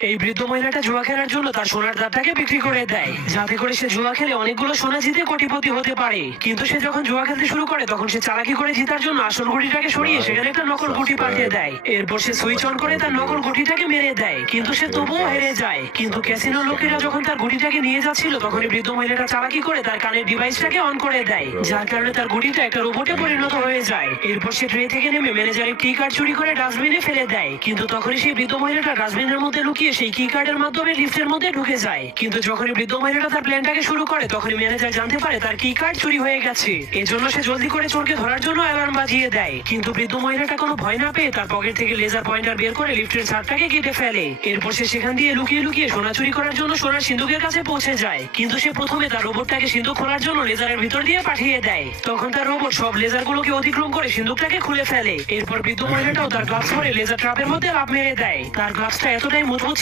এই বৃদ্ধ মহিলাটা জুয়া খেলার জন্য তার সোনার দাঁতটাকে বিক্রি করে দেয়, যাতে করে সে জুয়া খেলে অনেকগুলো সোনা জিতে কোটিপতি হতে পারে। কিন্তু সে যখন জুয়া খেলতে শুরু করে তখন সে চালাকি করে জিতার জন্য আসল ঘুড়িটাকে সরিয়ে সেখানে একটা নকল ঘুড়ি পাঠিয়ে দেয়। এরপর সে সুইচ অন করে তার নকল ঘুড়িটাকে মেরে দেয়, কিন্তু সে তবুও হেরে যায়। কিন্তু ক্যাসিনো লোকেরা যখন তার ঘুড়িটাকে নিয়ে যাচ্ছিল তখন এই বৃদ্ধ মহিলাটা চালাকি করে তার কানের ডিভাইসটাকে অন করে দেয়, যার কারণে তার ঘুড়িটা একটা রোবটে পরিণত হয়ে যায়। এরপর সে ট্রে থেকে নেমে ম্যানেজারের কি কার্ড চুরি করে ডাস্টবিনে ফেলে দেয়, কিন্তু তখনই সেই বৃদ্ধ মহিলাটা ডাস্টবিনের মধ্যে লুকিয়ে সেই কি কার্ডের মাধ্যমে লিফটের মধ্যে ঢুকে যায়। কিন্তু যখনই বৃদ্ধ মহিলাটা তার প্ল্যানটাকে শুরু করে তখনই ম্যানেজার জানতে পারে তার কি কার্ড চুরি হয়ে গেছে। এজন্য সে জলদি করে চোরকে ধরার জন্য অ্যালার্ম বাজিয়ে দেয়। কিন্তু বৃদ্ধ মহিলাটা কোনো ভয় না পেয়ে তার পকেট থেকে লেজার পয়েন্টার বের করে লিফটের ছাদটাকে কেটে ফেলে। এরপর সে সেখান দিয়ে লুকিয়ে লুকিয়ে সোনা চুরি করার জন্য সোনার সিন্ধুকের কাছে পৌঁছে যায়। কিন্তু সে প্রথমে তার রোবটটাকে সিন্ধুক খোলার জন্য লেজারের ভিতর দিয়ে পাঠিয়ে দেয়। তখন তার রোবট সব লেজারগুলোকে অতিক্রম করে সিন্ধুকটাকে খুলে ফেলে। এরপর বৃদ্ধ মহিলাটাও তার গ্লাভস পরে লেজার ট্র্যাপের মধ্যে লাফ মেরে দেয়। তার গ্লাভসটা এতটাই মজবুত